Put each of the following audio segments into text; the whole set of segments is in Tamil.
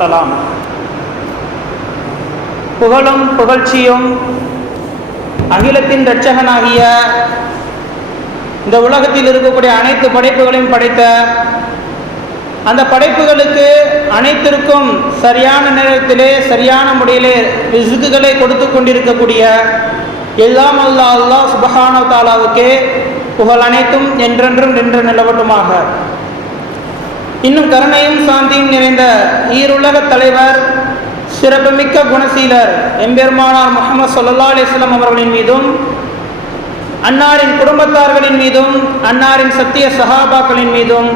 சலாம். புகழும் புகழ்ச்சியும் அகிலத்தின் இரட்சகனாகிய இந்த உலகத்தில் இருக்கக்கூடிய அனைத்து படைப்புகளையும் படைத்த அந்த படைப்புகளுக்கு அனைத்திற்கும் சரியான நேரத்திலே சரியான முறையிலே ரிஸ்குகளை கொடுத்து கொண்டிருக்கக்கூடிய எல்லாம் அல்லாஹ் சுப்ஹானஹு வ தஆலாவுக்கே புகழ் அனைத்தும் என்றென்றும் நின்று நிலவட்டுமாக. இன்னும் கருணையும் சாந்தியும் நிறைந்த ஈருலக தலைவர் சிறப்புமிக்க குணசீலர் எம்பெருமானார் முஹம்மது ஸல்லல்லாஹு அலைஹி வஸல்லம் அவர்களின் மீதும் அன்னாரின் குடும்பத்தார்களின் மீதும் அன்னாரின் சத்திய சஹாபாக்களின் மீதும்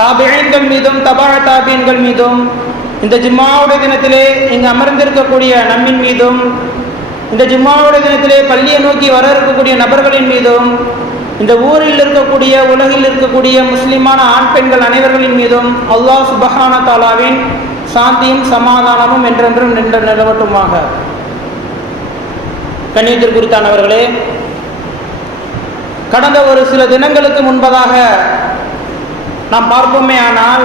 தாபிஈன்கள் மீதும் தபா தாபிஈன்கள் மீதும் இந்த ஜும்மாவுடைய தினத்திலே இங்கு அமர்ந்திருக்கக்கூடிய நம்மின் மீதும் இந்த ஜும்மாவுடைய தினத்திலே பள்ளியை நோக்கி வர இருக்கக்கூடிய நபர்களின் மீதும் இந்த ஊரில் இருக்கக்கூடிய உலகில் இருக்கக்கூடிய முஸ்லிமான ஆண் பெண்கள் அனைவர்களின் மீதும் அல்லாஹ் சுப்ஹானஹு வ தஆலாவின் சாந்தியும் சமாதானமும் என்றென்றும் நின்று நிலவட்டுமாக. கண்ணியத்திற்குரித்தானவர்களே, கடந்த ஒரு சில தினங்களுக்கு முன்பதாக நாம் பார்ப்போமே ஆனால்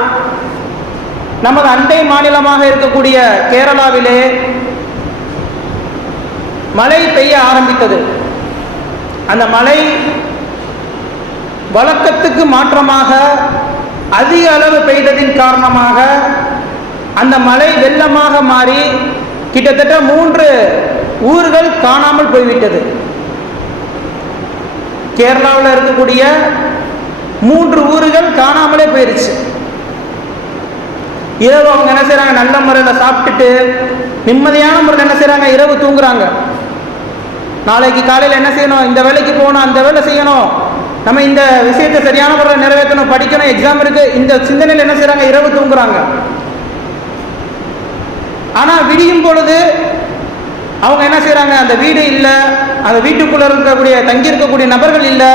நமது அண்டை மாநிலமாக இருக்கக்கூடிய கேரளாவிலே மழை பெய்ய ஆரம்பித்தது. அந்த மழை வழக்கத்துக்கு மாற்றமாக அதிக அளவு பெய்ததின் காரணமாக அந்த மழை வெள்ளமாக மாறி கிட்டத்தட்ட 3 ஊர்கள் காணாமல் போய்விட்டது. கேரளாவில் இருக்கக்கூடிய 3 ஊர்கள் காணாமலே போயிருச்சு. இரவு அவங்க என்ன செய்றாங்க, நல்ல முறையில் சாப்பிட்டுட்டு நிம்மதியான முறையில் என்ன செய்றாங்க, இரவு தூங்குறாங்க. நாளைக்கு காலையில் என்ன செய்யணும், இந்த வேலைக்கு போகணும், அந்த வேலை செய்யணும், நம்ம இந்த விஷயத்தை சரியான முறையில் நிறைவேற்றணும், படிக்கணும், எக்ஸாம் இருக்கு, இந்த சிந்தனையில் என்ன செய்றாங்க, இரவு தூங்குறாங்க. ஆனால் விடியும் பொழுது அவங்க என்ன செய்றாங்க, அந்த வீடு இல்லை, அந்த வீட்டுக்குள்ள இருக்கக்கூடிய தங்கி இருக்கக்கூடிய நபர்கள் இல்லை,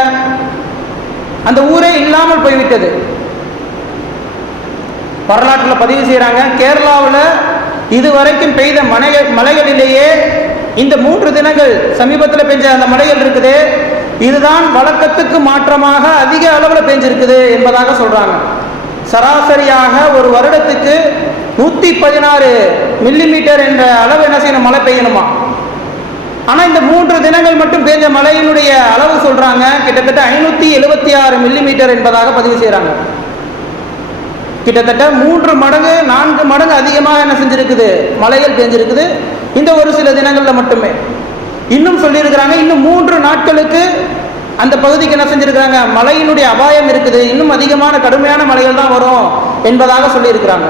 அந்த ஊரே இல்லாமல் போய்விட்டது. வரலாற்றில் பதிவு செய்கிறாங்க, கேரளாவில் இதுவரைக்கும் பெய்த மலைகளிலேயே இந்த 3 தினங்கள் சமீபத்தில் பெஞ்ச அந்த மழைகள் இருக்குது, இதுதான் வழக்கத்துக்கு மாற்றமாக அதிக அளவில் பெஞ்சிருக்குது என்பதாக சொல்றாங்க. சராசரியாக ஒரு வருடத்துக்கு 116 மில்லிமீட்டர் என்ற அளவு என்ன செய்யணும், மழை பெய்யணுமா. ஆனால் இந்த 3 தினங்கள் மட்டும் பெய்ஞ்ச மழையினுடைய அளவு சொல்றாங்க கிட்டத்தட்ட 576 மில்லிமீட்டர் என்பதாக பதிவு செய்கிறாங்க. கிட்டத்தட்ட 3 மடங்கு 4 மடங்கு அதிகமாக என்ன செஞ்சிருக்குது, மழைகள் பெஞ்சிருக்குது இந்த ஒரு சில தினங்கள்ல மட்டுமே. இன்னும் சொல்லியிருக்கிறாங்க, இன்னும் 3 நாட்களுக்கு அந்த பகுதிக்கு என்ன செஞ்சிருக்கிறாங்க, மழையினுடைய அபாயம் இருக்குது, இன்னும் அதிகமான கடுமையான மழைகள் தான் வரும் என்பதாக சொல்லியிருக்கிறாங்க.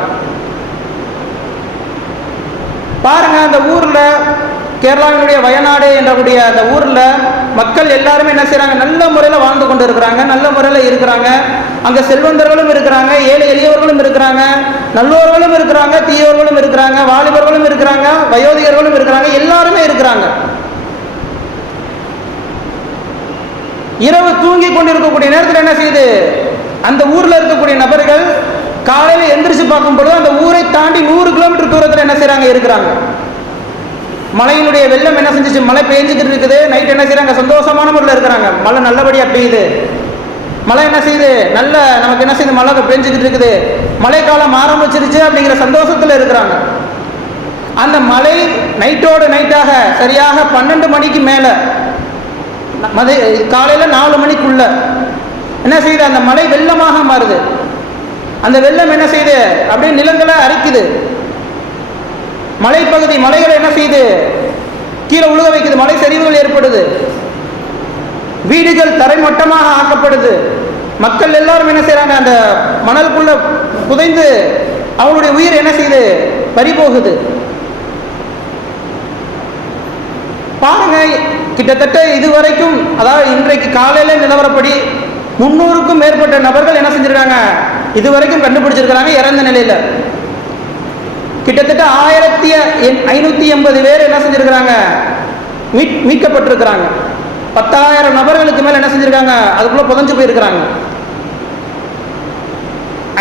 பாருங்க, அந்த ஊர்ல கேரளாவினுடைய வயநாடு என்றக்கூடிய அந்த ஊர்ல மக்கள் எல்லாருமே என்ன செய்றாங்க, நல்ல முறையில் வாழ்ந்து கொண்டு இருக்கிறாங்க, நல்ல முறையில் இருக்கிறாங்க. அங்க செல்வந்தர்களும் இருக்கிறாங்க, ஏழை எளியவர்களும் இருக்கிறாங்க, நல்லோர்களும் இருக்கிறாங்க, தீயவர்களும் இருக்கிறாங்க, வாலிபர்களும் இருக்கிறாங்க, வயோதிகர்களும் இருக்கிறாங்க, எல்லாருமே இருக்கிறாங்க. இரவு தூங்கி கொண்டிருக்கக்கூடிய நேரத்தில் என்ன செய்யுது, அந்த ஊர்ல இருக்கக்கூடிய நபர்கள் காலையில் எந்திரிச்சு பார்க்கும் பொழுது அந்த ஊரை தாண்டி 100 கிலோமீட்டர் தூரத்தில் என்ன செய்றாங்க, இருக்கிறாங்க. மழையினுடைய வெள்ளம் என்ன செஞ்சிச்சு, மழை பெஞ்சுக்கிட்டு இருக்குது. நைட் என்ன செய்றாங்க, சந்தோஷமான முறையில் இருக்கிறாங்க, மழை நல்லபடியா பெய்யுது. மழை என்ன செய்யுது, நல்ல நமக்கு என்ன செய்யுது, மழை பெஞ்சுக்கிட்டு இருக்குது, மழை காலம் ஆரம்பிச்சிருச்சு அப்படிங்கிற சந்தோஷத்தில் இருக்கிறாங்க. அந்த மழை நைட்டோடு நைட்டாக சரியாக 12 மணிக்கு மேலே காலையில் 4 மணிக்குள்ள என்ன செய்யுது, அந்த மழை வெள்ளமாக மாறுது. அந்த வெள்ளம் என்ன செய்யுது, அப்படியே நிலங்களை அரிக்குது. மலைப்பகுதி மலைகளை என்ன செய்யுது, கீழே உழுக வைக்குது, மலை சரிவுகள் ஏற்படுது, வீடுகள் தரைமட்டமாக ஆக்கப்படுது. மக்கள் எல்லாரும் என்ன செய்றாங்க, அந்த மணலுக்குள்ள புதைந்து அவங்களுடைய உயிர் என்ன செய்யுது, பறிபோகுது. பாருங்க, கிட்டத்தட்ட இதுவரைக்கும், அதாவது இன்றைக்கு காலையில நிலவரப்படி 300க்கும் மேற்பட்ட நபர்கள் என்ன செஞ்சிருக்காங்க, இதுவரைக்கும் கண்டுபிடிச்சிருக்கிறாங்க இறந்த நிலையில. கிட்டத்தட்ட 1580 பேர் என்ன செஞ்சிருக்கிறாங்க, மீட்கப்பட்டிருக்கிறாங்க. 10,000 நபர்களுக்கு மேல என்ன செஞ்சிருக்காங்க, அதுக்குள்ள புதைஞ்சு போயிருக்கிறாங்க.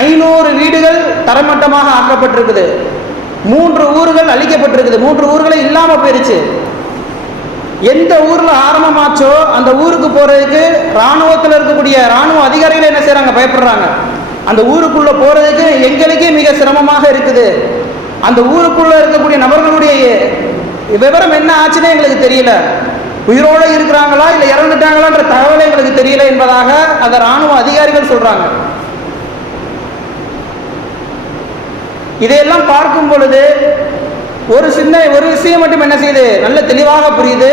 500 வீடுகள் தரமட்டமாக ஆக்கப்பட்டிருக்குது. 3 ஊர்கள் அழிக்கப்பட்டிருக்குது. 3 ஊர்களை இல்லாம போயிருச்சு. எந்த ஊர்ல ஆரம்பமாச்சோ அந்த ஊருக்கு போறதுக்கு ராணுவத்தில் இருக்கக்கூடிய ராணுவ அதிகாரிகள் என்ன செய்றாங்க, பயப்படுறாங்க. அந்த ஊருக்குள்ள போறதுக்கு எங்களுக்கே மிக சிரமமாக இருக்குது. அந்த ஊருக்குள்ள இருக்கக்கூடிய நபர்களுடைய விவரம் என்ன ஆச்சுன்னே எங்களுக்கு தெரியல, உயிரோடு இருக்கிறாங்களா இல்லை இறந்துட்டாங்களான்ற தகவலை எங்களுக்கு தெரியல என்பதாக அந்த இராணுவ அதிகாரிகள் சொல்றாங்க. இதையெல்லாம் பார்க்கும் பொழுது ஒரு விஷயம் மட்டும் என்ன செய்யுது, நல்ல தெளிவாக புரியுது.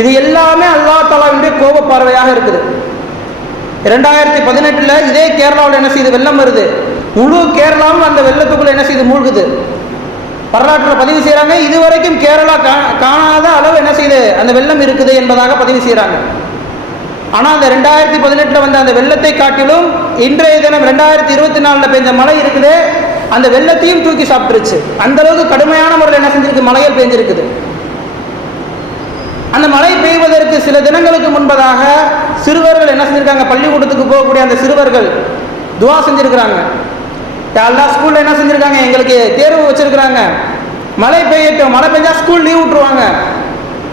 இது எல்லாமே அல்லாஹ் தஆலாவுடைய கோப பார்வையாக இருக்குது. 2018 இதே கேரளாவில் என்ன செய்யுது, வெள்ளம் வருது. முழு கேரளாவும் அந்த வெள்ளத்துக்குள்ள என்ன செய்யுது, மூழ்குது. வரலாற்றில் பதிவு செய்யறாங்க, இதுவரைக்கும் கேரளா காணாத அளவு என்ன செய்யுது, அந்த வெள்ளம் இருக்குது என்பதாக பதிவு செய்யறாங்க. ஆனால் அந்த 2018 வந்த அந்த வெள்ளத்தை காட்டிலும் இன்றைய தினம் 2024 பெஞ்ச மழை இருக்குது, அந்த வெள்ளத்தையும் தூக்கி சாப்பிட்டுருச்சு. அந்த அளவுக்கு கடுமையான முறையில் என்ன செஞ்சிருக்கு, மழையில் பெஞ்சிருக்குது. அந்த மழை பெய்வதற்கு சில தினங்களுக்கு முன்பதாக சிறுவர்கள் என்ன செஞ்சிருக்காங்க, பள்ளிக்கூடத்துக்கு போகக்கூடிய அந்த சிறுவர்கள் துவா செஞ்சிருக்கிறாங்க. எல்லா ஸ்கூல்ல என்ன செஞ்சிருக்காங்க, எங்களுக்கு தேர்வு வச்சிருக்கிறாங்க, மழை பெய்யட்டும், மழை பெஞ்சா ஸ்கூல் லீவ் விட்டுருவாங்க,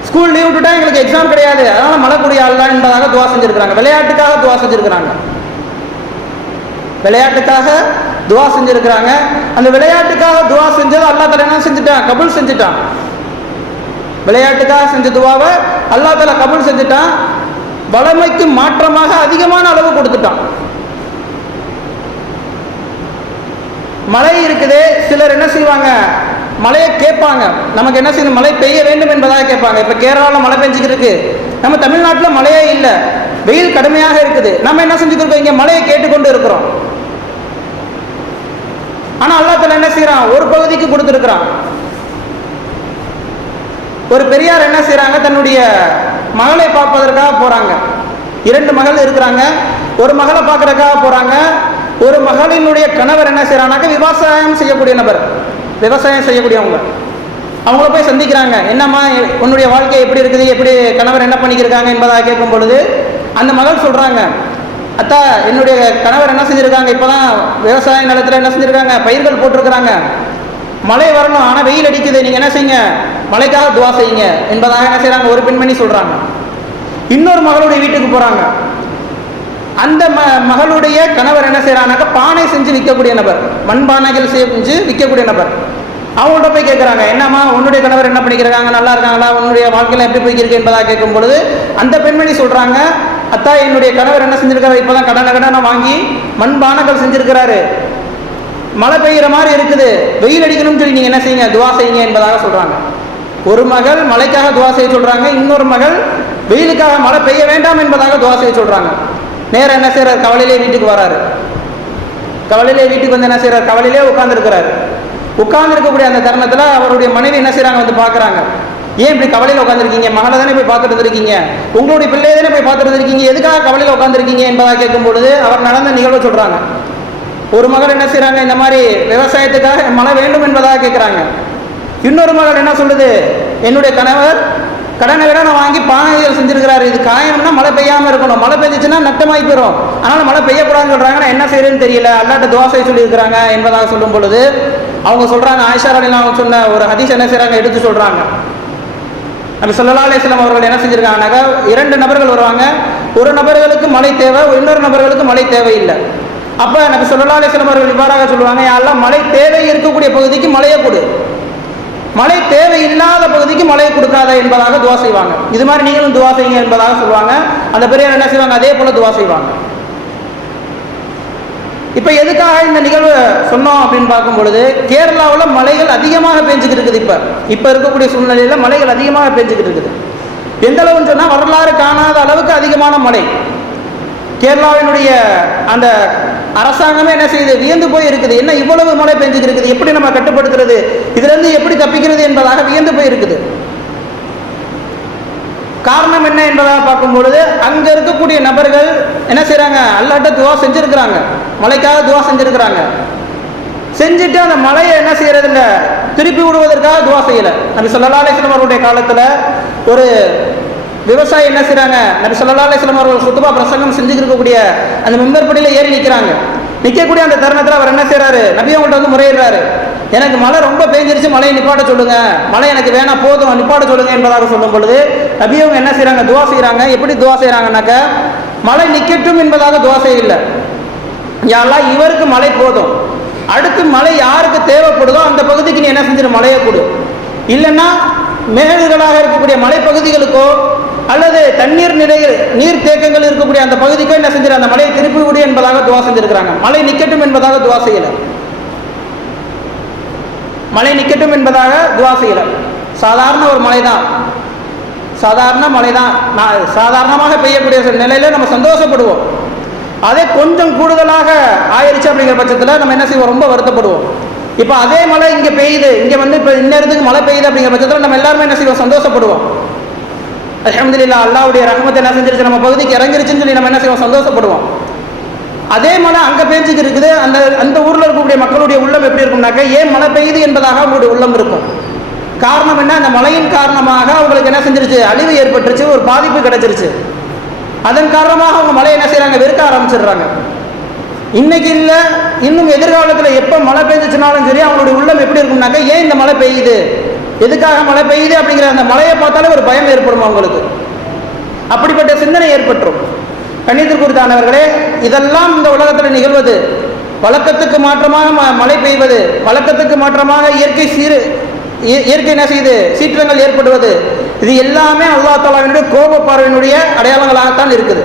ஸ்கூல் லீவ் விட்டுட்டா எங்களுக்கு எக்ஸாம் கிடையாது, அதனால மழை கூடிய அல்லாஹ் என்பதாக துவா செஞ்சிருக்கிறாங்க. விளையாட்டுக்காக துவா செஞ்சிருக்கிறாங்க, விளையாட்டுக்காக துவா செஞ்சிருக்கிறாங்க. அந்த விளையாட்டுக்காக துவா செஞ்சது அல்லாஹ் தஆலா என்ன செஞ்சுட்டான், கபூல் செஞ்சுட்டான். விளையாட்டுக்காக செஞ்ச துவாவை அல்லாஹ் தஆலா கபூல் செஞ்சுட்டான். வளமைக்கு மாற்றமாக அதிகமான அளவு கொடுத்துட்டான். மழை இருக்குது, சிலர் என்ன செய்வாங்க, மழையை கேட்பாங்க, நமக்கு என்ன செய்யணும், மழை பெய்ய வேண்டும் என்பதாக கேட்பாங்க. இப்போ கேரளாவில் மழை பெஞ்சிக்கிட்டு இருக்கு, நம்ம தமிழ்நாட்டில் மழையே இல்லை, வெயில் கடுமையாக இருக்குது, நம்ம என்ன செஞ்சுக்கிறோம், இங்கே மழையை கேட்டுக்கொண்டு இருக்கிறோம். ஆனால் அல்லாஹ் தஆலா என்ன செய்யறான், ஒரு பகுதிக்கு கொடுத்துருக்கிறான். ஒரு பெரியார் என்ன செய்யறாங்க, தன்னுடைய மகளை பார்ப்பதற்காக போறாங்க. 2 மகள் இருக்கிறாங்க, ஒரு மகளை பார்க்கறதுக்காக போறாங்க. ஒரு மகளினுடைய கணவர் என்ன செய்யறாங்க, விவசாயம் செய்யக்கூடிய நபர், விவசாயம் செய்யக்கூடியவங்க. அவங்கள போய் சந்திக்கிறாங்க. என்னம்மா உன்னுடைய வாழ்க்கை எப்படி இருக்குது, எப்படி கணவர் என்ன பண்ணிக்கிறாங்க என்பதாக கேட்கும் பொழுது அந்த மகள் சொல்றாங்க, அத்தா என்னுடைய கணவர் என்ன செஞ்சிருக்காங்க, இப்போதான் விவசாய நிலத்தில் என்ன செஞ்சிருக்காங்க, பயிர்கள் போட்டிருக்கிறாங்க, மழை வரணும், ஆனால் வெயில் அடிக்குது, நீங்க என்ன செய்யுங்க, மழைக்காக துவா செய்யுங்க என்பதாக என்ன செய்யறாங்க, ஒரு பெண்மணி சொல்றாங்க. இன்னொரு மகளுடைய வீட்டுக்கு போறாங்க. அந்த மகளுடைய கணவர் என்ன செய்யறாங்க, பானை செஞ்சு விற்கக்கூடிய நபர், மண்பானைகள் செஞ்சு விற்கக்கூடிய நபர். அவங்கள்ட்ட போய் கேட்குறாங்க, என்னம்மா உன்னுடைய கணவர் என்ன பண்ணிக்கிறாங்க, நல்லா இருக்காங்களா, உன்னுடைய வாழ்க்கையில் எப்படி போய்க்கிருக்கு என்பதாக கேட்கும் பொழுது அந்த பெண்மணி சொல்றாங்க, அத்தா என்னுடைய கணவர் என்ன செஞ்சிருக்காரு, இப்போதான் கடனை வாங்கி மண்பானைகள் செஞ்சிருக்கிறாரு, மழை பெய்கிற மாதிரி இருக்குது, வெயில் அடிக்கணும்னு சொல்லி நீங்க என்ன செய்யுங்க, துவா செய்யுங்க என்பதாக சொல்றாங்க. ஒரு மகள் மழைக்காக துவா செய்ய சொல்றாங்க, இன்னொரு மகள் வெயிலுக்காக மழை பெய்ய வேண்டாம் என்பதாக துவா செய்ய சொல்றாங்க. நேரம் என்ன செய்யறாரு, கவலையிலே வீட்டுக்கு வராரு. கவலையிலே வீட்டுக்கு வந்து என்ன செய்யறாரு, கவலையிலே உட்கார்ந்துருக்கிறாரு. உட்கார்ந்து இருக்கக்கூடிய அந்த தருணத்துல அவருடைய மனைவி என்ன செய்யறாங்க, வந்து பாக்குறாங்க. ஏன் இப்படி கவலையில் உட்காந்துருக்கீங்க, மகளை தானே போய் பார்த்துட்டு இருந்திருக்கீங்க, உங்களுடைய பிள்ளையை தானே போய் பார்த்துட்டு இருந்திருக்கீங்க, எதுக்காக கவலையில் உட்காந்துருக்கீங்க என்பதாக கேட்கும் பொழுது அவர் நடந்த நிகழ்வை சொல்றாங்க. ஒரு மகள் என்ன செய்யறாங்க, இந்த மாதிரி விவசாயத்துக்காக மழை வேண்டும் என்பதாக கேட்கிறாங்க. இன்னொரு மகள் என்ன சொல்லுது, என்னுடைய கணவர் கடனை வாங்கி பானைகள் செஞ்சிருக்கிறாரு, இது காயம்னா மழை பெய்யாம இருக்கணும், மழை பெஞ்சிச்சுன்னா நட்டமாகி போயிடும், அதனால மழை பெய்யக்கூடாதுன்னு சொல்றாங்க, நான் என்ன செய்யறேன்னு தெரியல, அல்லாட்ட துவா செய்ய சொல்லி இருக்கிறாங்க என்பதாக சொல்லும் பொழுது அவங்க சொல்றாங்க, ஆயிஷா ரலியல்லாஹு சொன்ன ஒரு ஹதீஸ் என்ன செய்யறாங்க, எடுத்து சொல்றாங்க. நபி ஸல்லல்லாஹு அலைஹி வஸல்லம் அவர்கள் என்ன செஞ்சிருக்காங்கன்னாக்கா, 2 நபர்கள் வருவாங்க, ஒரு நபர்களுக்கு மழை தேவை, இன்னொரு நபர்களுக்கு மழை தேவையில்லை. அப்ப நபி ஸல்லல்லாஹு அலைஹி வஸல்லம் அவர்கள் இவ்வாறாக சொல்லுவாங்க, யா அல்லாஹ் மழை தேவை இருக்கக்கூடிய பகுதிக்கு மழையை கொடு, மழை தேவை இல்லாத பகுதிக்கு மழையை கொடுக்காத என்பதாக துவா செய்வாங்க. இது மாதிரி நீங்களும் துவா செய்யுங்க என்பதாக சொல்லுவாங்க. அந்த பெரியார் என்ன செய்வாங்க, அதே போல துவா செய்வாங்க. இப்ப எதுக்காக இந்த நிகழ்வு சொன்னோம் அப்படின்னு பார்க்கும் பொழுது, கேரளாவில் மழைகள் அதிகமாக பெஞ்சுக்கிட்டு இருக்குது. இப்ப இருக்கக்கூடிய சூழ்நிலையில மழைகள் அதிகமாக பெஞ்சுக்கிட்டு இருக்குது. எந்த அளவுன்னு சொன்னா வரலாறு காணாத அளவுக்கு அதிகமான மழை. கேரளாவினுடைய அந்த அரசாங்கமே என்ன செய்யுது, வியந்து போய் இருக்குது, என்ன இவ்வளவு மழை பெஞ்சுக்கு இருக்குது, எப்படி நம்ம கட்டுப்படுத்துறது, இதுல இருந்து எப்படி தப்பிக்கிறது என்பதாக வியந்து போய் இருக்குது. காரணம் என்ன என்பதாக பார்க்கும் பொழுது அங்க இருக்கக்கூடிய நபர்கள் என்ன செய்யறாங்க, அல்லாஹ்ட்ட துவா செஞ்சிருக்கிறாங்க, மழைக்காக துவா செஞ்சிருக்கிறாங்க. செஞ்சுட்டு அந்த மழையை என்ன செய்யறது இல்லை, திருப்பி விடுவதற்காக துவா செய்யல. நபி ஸல்லல்லாஹு அலைஹி வஸல்லம் அவருடைய காலத்துல ஒரு விவசாயி என்ன செய்யறாங்க, நபி ஸல்லல்லாஹு அலைஹி வஸல்லம் அவர்கள் குத்பா பிரசங்கம் செஞ்சுட்டு இருக்கக்கூடிய அந்த மிம்பர் படியில ஏறி நிற்கிறாங்க. நிற்கக்கூடிய அந்த தருணத்தில் அவர் என்ன செய்யறாரு, நபி அவங்கள்ட்ட வந்து முறையிடுறாரு, எனக்கு மழை ரொம்ப பெஞ்சிருச்சு, மழையை நிப்பாட்ட சொல்லுங்க, மழை எனக்கு வேணாம் போதும் நிப்பாட்ட சொல்லுங்க என்பதாக சொல்லும் பொழுது நபி அவங்க என்ன செய்யறாங்க, துவா செய்யறாங்க. எப்படி துவா செய்யறாங்கன்னாக்க, மழை நிக்கட்டும் என்பதாக துவா செய்யல, யா அல்லாஹ் இவருக்கு மழை போதும், அடுத்து மழை யாருக்கு தேவைப்படுதோ அந்த பகுதிக்கு நீ என்ன செஞ்சிரு, மழையை கொடு. இல்லைன்னா மேடுகளாக இருக்கக்கூடிய மலைப்பகுதிகளுக்கோ அல்லது தண்ணீர் நிலைகள் நீர் தேக்கங்கள் இருக்கக்கூடிய அந்த பகுதிக்கோ என்ன செஞ்சிரு, அந்த மலையை திருப்பி விடு என்பதாக துவா செஞ்சிருக்கிறாங்க. மழை நிக்கட்டும் என்பதாக துவா செய்யல, மழை நிக்கட்டும் என்பதாக துவா செய்யல. சாதாரண ஒரு மழை தான், சாதாரண மழை தான், சாதாரணமாக பெய்யக்கூடிய நிலையில நம்ம சந்தோஷப்படுவோம். அதே கொஞ்சம் கூடுதலாக ஆயிடுச்சு அப்படிங்கிற பட்சத்தில் நம்ம என்ன செய்வோம், ரொம்ப வருத்தப்படுவோம். இப்போ அதே மழை இங்கே பெய்யுது, இங்கே வந்து இப்போ இந்நேரத்துக்கு மழை பெய்யுது அப்படிங்கிற பட்சத்தில் நம்ம எல்லாருமே என்ன செய்வோம், சந்தோஷப்படுவோம். அல்ஹம்துலில்லாஹ், அல்லாஹ்வுடைய ரஹ்மத் என்ன செஞ்சிருச்சு, நம்ம பகுதிக்கு இறங்கிருச்சுன்னு சொல்லி நம்ம என்ன செய்வோம், சந்தோஷப்படுவோம். அதே மழை அங்கே பெஞ்சிட்டு இருக்குது, அந்த அந்த ஊரில் இருக்கக்கூடிய மக்களுடைய உள்ளம் எப்படி இருக்கும்னாக்க, ஏன் மழை பெய்யுது என்பதாக அவங்களுடைய உள்ளம் இருக்கும். காரணம் என்ன, அந்த மழையின் காரணமாக அவங்களுக்கு என்ன செஞ்சிருச்சு, அழிவு ஏற்பட்டுருச்சு, ஒரு பாதிப்பு கிடைச்சிருச்சு. அதன் காரணமாக அவங்க மழை என்ன செய்யறாங்க, வெறுக்க ஆரம்பிச்சிடுறாங்க. இன்னைக்கு இல்லை, இன்னும் எதிர்காலத்தில் எப்போ மழை பெய்ஞ்சிச்சுனாலும் சரி அவங்களுடைய உள்ளம் எப்படி இருக்கும்னாக்க, ஏன் இந்த மழை பெய்யுது, எதுக்காக மழை பெய்யுது அப்படிங்கிற அந்த மழையை பார்த்தாலே ஒரு பயம் ஏற்படும் அவங்களுக்கு. அப்படிப்பட்ட சிந்தனை ஏற்பட்டுரும். கண்ணியத்திற்குரித்தானவர்களே, இதெல்லாம் இந்த உலகத்தில் நிகழ்வது, வழக்கத்துக்கு மாற்றமாக மழை பெய்வது, வழக்கத்துக்கு மாற்றமாக இயற்கை என்ன செய்யுது, சீற்றங்கள் ஏற்படுவது, இது எல்லாமே அல்லாஹ் தஆலாவினுடைய கோப பார்வையினுடைய அடையாளங்களாகத்தான் இருக்குது.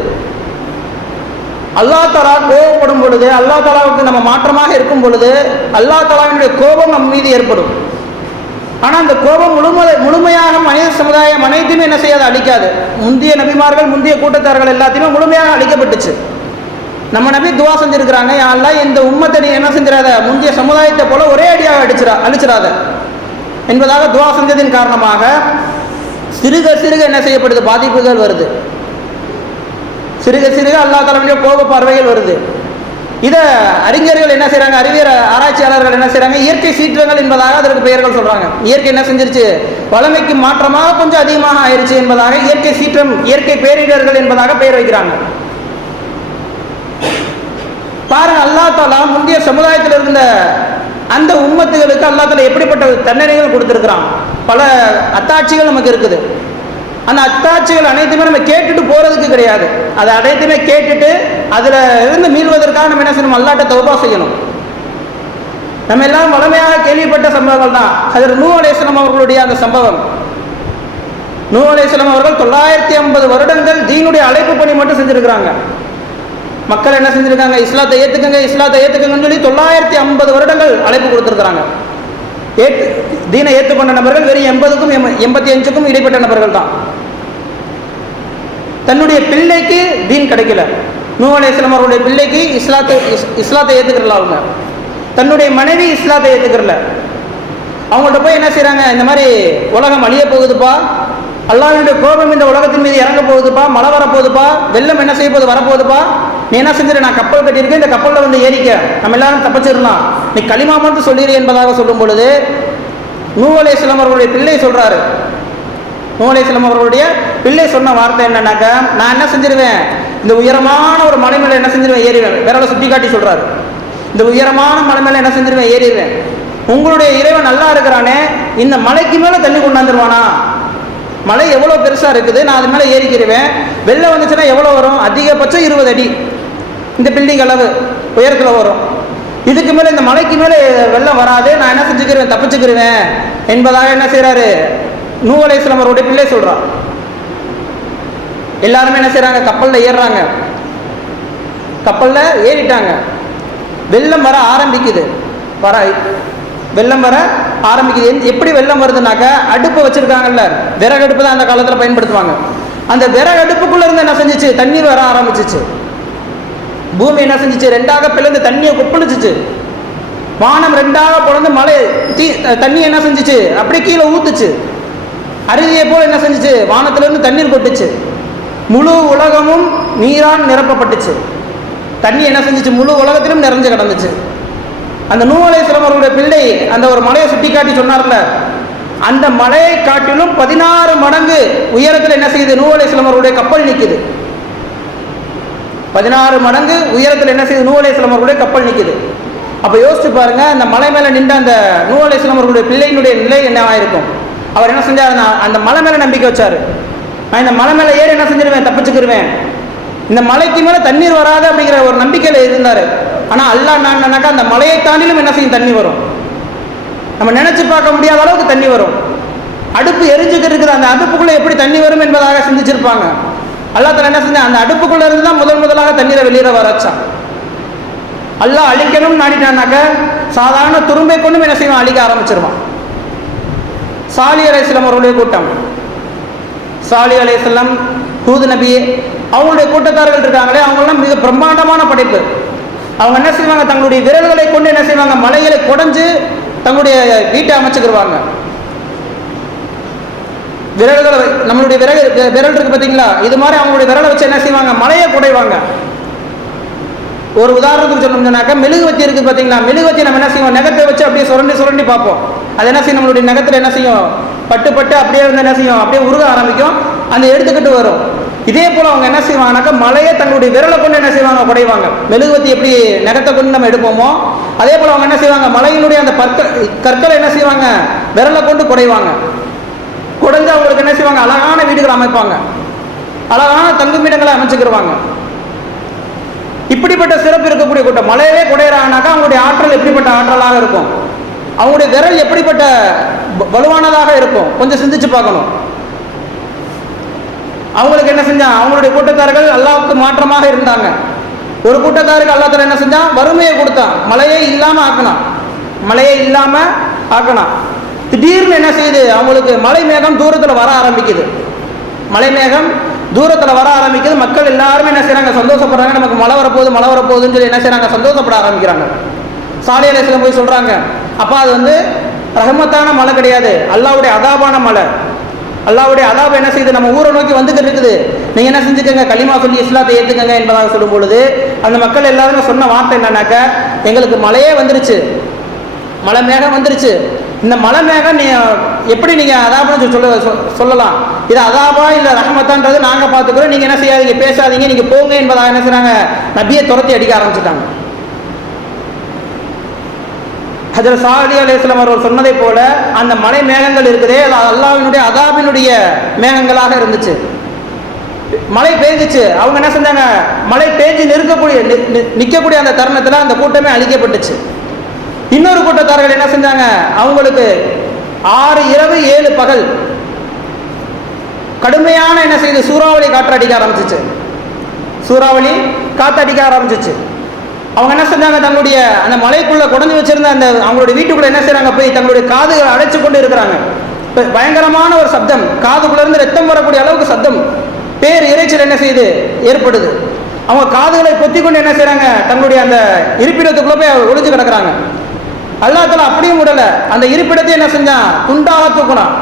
அல்லாஹ் தஆலா கோபப்படும் பொழுது, அல்லாஹ் தஆலாவுக்கு நம்ம மாற்றமாக இருக்கும் பொழுது அல்லாஹ் தஆலாவினுடைய கோபம் நம் மீது ஏற்படும். ஆனால் அந்த கோபம் முழுமையாக மனித சமுதாயம் அனைத்துமே என்ன செய்யாது, அழிக்காது. முந்தைய நபிமார்கள், முந்தைய கூட்டத்தார்கள் எல்லாத்தையுமே முழுமையாக அழிக்கப்பட்டுச்சு. நம்ம நபி துவா செஞ்சிருக்கிறாங்க, யா அல்லாஹ் இந்த உம்மத்தை நீ என்ன செஞ்சிடாத, முந்தைய சமுதாயத்தை போல ஒரே அடியாக அழிச்சிடாத என்பதாக துவா செஞ்சதின் காரணமாக சிறுக சிறுக என்ன செய்யப்படுது, பாதிப்புகள் வருது. சிறுக சிறுக அல்லாஹ் தஆலாவுடைய கோப பார்வைகள் வருது. இதை அறிஞர்கள் என்ன செய்யறாங்க, அறிவியல் ஆராய்ச்சியாளர்கள் என்ன செய்யறாங்க, இயற்கை சீற்றங்கள் என்பதாக அதற்கு பெயர்கள் சொல்றாங்க. இயற்கை என்ன செஞ்சிருச்சு, வளமைக்கு மாற்றமாக கொஞ்சம் அதிகமாக ஆயிடுச்சு என்பதாக இயற்கை சீற்றம், இயற்கை பேரிடர்கள் என்பதாக பெயர் வைக்கிறாங்க. பாருங்க, அல்லாஹ் தஆலா முந்தைய சமுதாயத்தில் இருந்த அந்த உம்மத்துகளுக்கு அல்லாஹ் தஆலா எப்படிப்பட்ட தண்டனைகள் கொடுத்திருக்கிறான். பல அத்தாட்சிகள் நமக்கு இருக்குது. அந்த அத்தாட்சிகள் அனைத்துமே நம்ம கேட்டுட்டு போறதுக்கு கிடையாது, அதை அனைத்துமே கேட்டுட்டு அதுல இருந்து மீள்வதற்காக நம்ம என்ன செய்யணும், அல்லாஹ்ட்ட தௌபா செய்யணும். நம்ம எல்லாம் வளமையாக கேள்விப்பட்ட சம்பவங்கள் தான். ஹஜ்ரத் நூஹ் அலைஹிஸ்ஸலாம் அவர்களுடைய அந்த சம்பவம். நூஹ் அலைஹிஸ்ஸலாம் அவர்கள் 950 வருடங்கள் தீனுடைய அழைப்பு பணி மட்டும் செஞ்சிருக்கிறாங்க. மக்கள் என்ன செஞ்சிருக்காங்க, இஸ்லாத்தை ஏத்துக்கங்க, இஸ்லாத்தை ஏத்துக்கங்கன்னு சொல்லி 950 வருடங்கள் அழைப்பு கொடுத்திருக்கிறாங்க. தீனை ஏற்றுக்கொண்ட நபர்கள் வெறும் 80க்கும் 85க்கும் இடைப்பட்ட நபர்கள் தான். தன்னுடைய பிள்ளைக்கு தீன் கிடைக்கல. நூஹ் அலைஹிஸ்ஸலாம் அவருடைய பிள்ளைக்கு இஸ்லாத்தை ஏத்துக்கிறல. அவங்க தன்னுடைய மனைவி இஸ்லாத்தை ஏத்துக்கிறல. அவங்கள்ட்ட போய் என்ன செய்யறாங்க, இந்த மாதிரி உலகம் அழிய போகுதுப்பா, அல்லாஹ்வுடைய கோபம் இந்த உலகத்தின் மீது இறங்க போகுதுப்பா, மழை வரப்போகுதுப்பா, வெள்ளம் என்ன செய்ய போகுது, வரப்போகுதுப்பா, நீ என்ன செஞ்சிரு, நான் கப்பல் கட்டியிருக்கேன், இந்த கப்பலில் வந்து ஏறிக்க, நம்ம எல்லாரும் தப்பிச்சிடலாம், நீ களிமா மட்டும் சொல்லிடு என்பதாக சொல்லும் பொழுது நூஹ் அலைஹிஸ்ஸலாம் அவர்களுடைய பிள்ளை சொல்றாரு. நூஹ் அலைஹிஸ்ஸலாம் அவர்களுடைய பிள்ளை சொன்ன வார்த்தை என்னன்னாக்கா, நான் என்ன செஞ்சிருவேன், இந்த உயரமான ஒரு மலை மேலே என்ன செஞ்சிருவேன், ஏறிடுவேன். விரலை சுட்டி காட்டி சொல்றாரு, இந்த உயரமான மலை மேலே என்ன செஞ்சிருவேன், ஏறிடுவேன். உங்களுடைய இறைவன் நல்லா இருக்கிறானே, இந்த மலைக்கு மேலே தண்ணி கொண்டாந்துருவானா, மலை எவ்வளோ பெருசாக இருக்குது, நான் அது மேலே ஏறிக்கிடுவேன். வெள்ளம் வந்துச்சுன்னா எவ்வளோ வரும், அதிகபட்சம் 20 அடி இந்த பில்டிங் அளவு உயரத்தில் வரும். இதுக்கு மேலே இந்த மலைக்கு மேலே வெள்ளம் வராது, நான் என்ன செஞ்சுக்கிறேன், தப்பிச்சுக்கிருவேன் என்பதாக என்ன செய்கிறாரு நூஹ் அலைஹிஸ்ஸலாம் அவருடைய பிள்ளை சொல்கிறான். எல்லாருமே என்ன செய்கிறாங்க, கப்பலில் ஏறுறாங்க. கப்பலில் ஏறிட்டாங்க. வெள்ளம் வர ஆரம்பிக்குது. வெள்ளம் வர ஆரம்பிக்குது. எப்படி வெள்ளம் வருதுனாக்கா, அடுப்பு வச்சிருக்காங்கல்ல, விறகு அடுப்பு தான் அந்த காலத்தில் பயன்படுத்துவாங்க. அந்த விறகு அடுப்புக்குள்ள இருந்து என்ன செஞ்சிச்சு, தண்ணி வர ஆரம்பிச்சிச்சு. பூமி என்ன செஞ்சிச்சு, ரெண்டாக பிளந்து தண்ணியை கொப்பளிச்சிச்சு. வானம் ரெண்டாக பிளந்து மழை தண்ணி என்ன செஞ்சிச்சு, அப்படியே கீழே ஊத்துச்சு. அருவியை போல என்ன செஞ்சிச்சு, வானத்திலிருந்து தண்ணீர் கொட்டுச்சு. முழு உலகமும் நீரால் நிரப்பப்பட்டுச்சு. தண்ணி என்ன செஞ்சிச்சு, முழு உலகத்திலும் நிறைஞ்சு கிடந்துச்சு. அந்த நூஹ் அலைஹிஸ்ஸலாம் அவர்களுடைய பிள்ளை அந்த ஒரு மலையை சுட்டி காட்டி சொன்னார்ல, அந்த மலையை காட்டிலும் 16 மடங்கு உயரத்தில் என்ன செய்யுது, நூஹ் அலைஹிஸ்ஸலாம் அவர்களுடைய கப்பல் நிற்குது. 16 மடங்கு உயரத்தில் என்ன செய்யுது, நூஹ் அலைஹிஸ்ஸலாம் அவர்களுடைய கப்பல் நிற்குது. அப்போ யோசிச்சு பாருங்க, அந்த மலை மேலே நின்ற அந்த நூஹ் அலைஹிஸ்ஸலாம் அவர்களுடைய பிள்ளையினுடைய நிலை என்னவா இருக்கும். அவர் என்ன செஞ்சார், அந்த மலை மேலே நம்பிக்கை வச்சார். நான் இந்த மலை மேலே ஏறி என்ன செஞ்சிருவேன், தப்பிச்சுக்கிருவேன். இந்த மலைக்கு மேலே தண்ணீர் வராது அப்படிங்கிற ஒரு நம்பிக்கையில் இருந்தார். ஆனால் அல்லாஹ் என்னன்னாக்கா அந்த மலையை தாண்டிலும் என்ன செய்யும், தண்ணி வரும். நம்ம நினைச்சு பார்க்க முடியாத அளவுக்கு தண்ணி வரும். அடுப்பு எரிஞ்சுக்கிட்டு இருக்குது, அந்த அடுப்புக்குள்ள எப்படி தண்ணி வரும் என்பதாக சிந்திச்சிருப்பாங்க. அல்லாஹ் தஆலா என்ன செஞ்சா, அந்த அடுப்புக்குள்ள இருந்து தான் முதலாக தண்ணீரை வெளியேற வரச்சான். அல்லாஹ் அழிக்கணும்னு நாடிட்டானாக்க சாதாரண துரும்பை கொண்டும் என்ன செய்வான், அழிக்க ஆரம்பிச்சிருவான். சாலிஹ் அலைஹிஸ்ஸலாம் அவருடைய கூட்டம், சாலிஹ் அலைஹிஸ்ஸலாம், ஹூத் நபி, அவங்களுடைய கூட்டத்தார்கள் இருக்காங்களே, அவங்கெல்லாம் மிக பிரம்மாண்டமான படைப்பு. அவங்க என்ன செய்வாங்க, தங்களுடைய விரல்களை கொண்டு என்ன செய்வாங்க, மலைகளை குடைஞ்சு தங்களுடைய வீட்டை அமைச்சுக்கிடுவாங்க. விரல்களை, நம்மளுடைய விரல் இருக்கு பார்த்தீங்களா, இது மாதிரி அவங்களுடைய விரலை வச்சு என்ன செய்வாங்க, மலையை குடைவாங்க. ஒரு உதாரணத்துக்கு சொல்லணும்னாக்கா, மெழுகுவத்தி இருக்குது பார்த்தீங்களா, மெழுகுவத்தி நம்ம என்ன செய்வோம், நகத்தை வச்சு அப்படியே சுரண்டி பார்ப்போம். அது என்ன செய்யும், நம்மளுடைய நகத்தில் என்ன செய்யும், பட்டு அப்படியே இருந்து என்ன செய்யும், அப்படியே உருக ஆரம்பிக்கும், அந்த எடுத்துக்கிட்டு வரும். இதே போல் அவங்க என்ன செய்வாங்கனாக்கா, மலையை தங்களுடைய விரலை கொண்டு என்ன செய்வாங்க, குடைவாங்க. மெழுகுவத்தி எப்படி நகத்தை கொண்டு நம்ம எடுப்போமோ அதே போல் அவங்க என்ன செய்வாங்க, மலையினுடைய அந்த கற்களை என்ன செய்வாங்க, விரலை கொண்டு குடைவாங்க. குடைஞ்சு அவங்களுக்கு என்ன செய்வாங்க, அழகான வீடுகளை அமைப்பாங்க, அழகான தங்குமிடங்களை அமைச்சுக்கிடுவாங்க. இப்படிப்பட்ட சிறப்பு இருக்கக்கூடிய கூட்டம். மலையவே குடையிறாங்கனாக்கா அவங்களுடைய ஆற்றல் எப்படிப்பட்ட ஆற்றலாக இருக்கும், அவங்களுடைய விரல் எப்படிப்பட்ட வலுவானதாக இருக்கும், கொஞ்சம் சிந்திச்சு பார்க்கணும். அவங்களுக்கு என்ன செஞ்சான், அவங்களுடைய கூட்டத்தார்கள் அல்லாஹ்வுக்கு மாற்றமாக இருந்தாங்க. ஒரு கூட்டத்தாருக்கு அல்லாஹ் தஆலா என்ன செஞ்சான், வறுமையை கொடுத்தான், மழையே இல்லாமல் ஆக்கினான், மழையே இல்லாமல் ஆக்கினான். திடீர்னு என்ன செய்யுது, அவங்களுக்கு மலை மேகம் தூரத்தில் வர ஆரம்பிக்குது, மலை மேகம் தூரத்தில் வர ஆரம்பிக்குது. மக்கள் எல்லாருமே என்ன செய்கிறாங்க, சந்தோஷப்படுறாங்க, நமக்கு மழை வரப்போகுதுன்னு சொல்லி என்ன செய்கிறாங்க, சந்தோஷப்பட ஆரம்பிக்கிறாங்க. சாலிஹ் அலைஹிஸ்ஸலாம் போய் சொல்கிறாங்க, அப்பா அது வந்து ரஹமத்தான மழை கிடையாது, அல்லாஹ்வுடைய அதாபான மழை. அல்லாஹ்வுடைய அதாபு என்ன செய்யுது, நம்ம ஊரை நோக்கி வந்துக்கிட்டு இருக்குது, நீங்கள் என்ன செஞ்சுக்கோங்க, களிமா சொல்லி இஸ்லாத்தை ஏற்றுக்கங்க என்பதாக சொல்லும் பொழுது அந்த மக்கள் எல்லாருமே சொன்ன வார்த்தை என்னன்னாக்க, எங்களுக்கு மழையே வந்துருச்சு, மழை மேகம் வந்துருச்சு, இந்த மழை மேகம் நீ எப்படி நீங்கள் அதாபுன்னு சொல்லலாம், இது அதாபா இல்லை ரஹமத்தான்றது நாங்கள் பார்த்துக்கிறோம், நீங்கள் என்ன செய்யாதீங்க, பேசாதீங்க, நீங்கள் போங்க என்பதாக என்ன செய்கிறாங்க, நபியை துரத்தி அடிக்க ஆரம்பிச்சுட்டாங்க. ஹஜ்ரத் சாலிஹ் அலைஹிஸ்ஸலாம் அவர்கள் சொன்னதை போல அந்த மலை மேகங்கள் இருக்குதே, அது அல்லாஹ்வினுடைய அதாபினுடைய மேகங்களாக இருந்துச்சு. மழை பெய்ஞ்சிச்சு, அவங்க என்ன செஞ்சாங்க, மழை பெய்ஞ்சு நிற்கக்கூடிய அந்த தருணத்தில் அந்த கூட்டமே அழிக்கப்பட்டுச்சு. இன்னொரு கூட்டத்தார்கள் என்ன செஞ்சாங்க, அவங்களுக்கு 6 இரவு 7 பகல் கடுமையான என்ன செய்யுது, சூறாவளி காற்று அடிக்க ஆரம்பிச்சிச்சு, சூறாவளி காற்று அடிக்க ஆரம்பிச்சிச்சு. அவங்க என்ன செஞ்சாங்க, தங்களுடைய அந்த மலைக்குள்ள குடைஞ்சு வச்சிருந்த அந்த அவங்களுடைய வீட்டுக்குள்ள என்ன செய்யறாங்க, போய் தங்களுடைய காதுகளை அடைச்சு கொண்டு இருக்கிறாங்க. பயங்கரமான ஒரு சப்தம், காதுக்குள்ள இருந்து ரத்தம் வரக்கூடிய அளவுக்கு சப்தம், பேர் இறைச்சல் என்ன செய்யுது, ஏற்படுது. அவங்க காதுகளை பொத்தி கொண்டு என்ன செய்யறாங்க, தங்களுடைய அந்த இருப்பிடத்துக்குள்ள போய் ஒளிஞ்சு கிடக்குறாங்க. அல்லாஹ் தஆலா அப்படியும் விடல, அந்த இருப்பிடத்தை என்ன செஞ்சான், துண்டாக தூக்குனான்.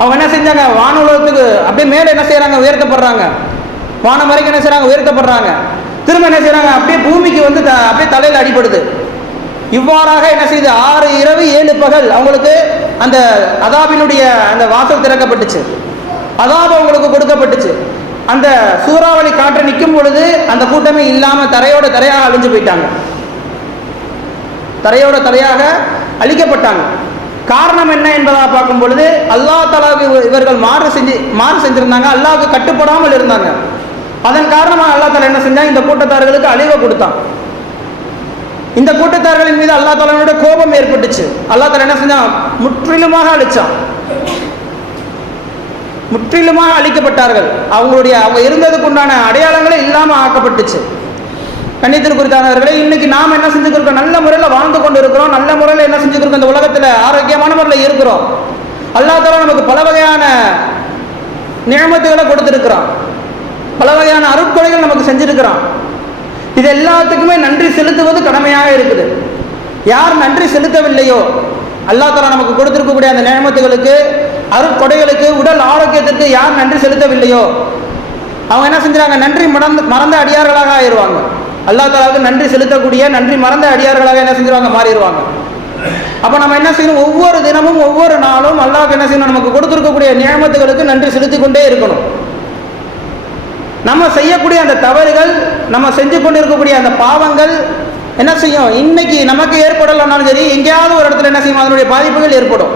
அவங்க என்ன செஞ்சாங்க, வானுலகத்துக்கு அப்படியே மேலே என்ன செய்யறாங்க, உயர்த்தப்படுறாங்க, வானம் வரைக்கும் என்ன செய்யறாங்க, உயர்த்தப்படுறாங்க. திரும்ப என்ன செய்யறாங்க, அப்படியே பூமிக்கு வந்து அப்படியே தலையில் அடிபடுது. இவ்வாறாக என்ன செய்யுது, 6 இரவு 7 பகல் அவங்களுக்கு அந்த அதாபினுடைய அந்த வாசல் திறக்கப்பட்டுச்சு, அதாபு அவங்களுக்கு கொடுக்கப்பட்டுச்சு. அந்த சூறாவளி காற்று நிற்கும் பொழுது அந்த கூட்டமே இல்லாமல் தரையோட தரையாக அழிஞ்சு போயிட்டாங்க, தரையோட தரையாக அழிக்கப்பட்டாங்க. காரணம் என்ன என்பதாக பார்க்கும் பொழுது அல்லாஹ் தஆலாவுக்கு இவர்கள் மாறு செஞ்சிருந்தாங்க, அல்லாஹ்வுக்கு கட்டுப்படாமல் இருந்தாங்க. அதன் காரணமாக அல்லாஹ் தஆலா என்ன செஞ்சான், இந்த கூட்டத்தார்களுக்கு அழிவை கொடுத்தான். இந்த கூட்டத்தார்களின் மீது அல்லாஹ் தஆலாவுடைய கோபம் ஏற்பட்டுச்சு. அல்லாஹ் தஆலா என்ன செஞ்சான், முற்றிலுமாக அழிச்சான், முற்றிலுமாக அழிக்கப்பட்டார்கள். அவங்க இருந்ததுக்கு உண்டான அடையாளங்களே இல்லாமல் ஆக்கப்பட்டுச்சு. கண்ணியத்திற்குரித்தானவர்களே, இன்னைக்கு நாம் என்ன செஞ்சுக்கிறோம், நல்ல முறையில் வாழ்ந்து கொண்டு இருக்கிறோம், நல்ல முறையில் என்ன செஞ்சுக்கிறோம், இந்த உலகத்தில் ஆரோக்கியமான முறையில் இருக்கிறோம். அல்லாஹ் தஆலா நமக்கு பல வகையான நியமத்துகளை கொடுத்திருக்கிறான், பல வகையான அருட்கொடைகள் நமக்கு செஞ்சிருக்கிறான். இது எல்லாத்துக்குமே நன்றி செலுத்துவது கடமையாக இருக்குது. யார் நன்றி செலுத்தவில்லையோ, அல்லாஹ் தஆலா நமக்கு கொடுத்திருக்கக்கூடிய அந்த நியமத்துகளுக்கு, அருட்கொடைகளுக்கு, உடல் ஆரோக்கியத்திற்கு யார் நன்றி செலுத்தவில்லையோ அவங்க என்ன செஞ்சாங்க, நன்றி மறந்த அடியார்களாக ஆயிடுவாங்க. அல்லாஹ் தஆலாவுக்கு நன்றி செலுத்தக்கூடிய நன்றி மறந்த அடியார்களாக என்ன செஞ்சிருவாங்க, மாறிடுவாங்க. அப்போ நம்ம என்ன செய்யணும், ஒவ்வொரு தினமும் ஒவ்வொரு நாளும் அல்லாஹ்வுக்கு என்ன செய்யணும், நமக்கு கொடுத்திருக்கக்கூடிய நியமத்துகளுக்கு நன்றி செலுத்தி கொண்டே இருக்கணும். நம்ம செய்யக்கூடிய அந்த தவறுகள், நம்ம செஞ்சு கொண்டு இருக்கக்கூடிய அந்த பாவங்கள் என்ன செய்யும், இன்னைக்கு நமக்கு ஏற்படலைன்னாலும் சரி, எங்கேயாவது ஒரு இடத்துல என்ன செய்யும், அதனுடைய பாதிப்புகள் ஏற்படும்.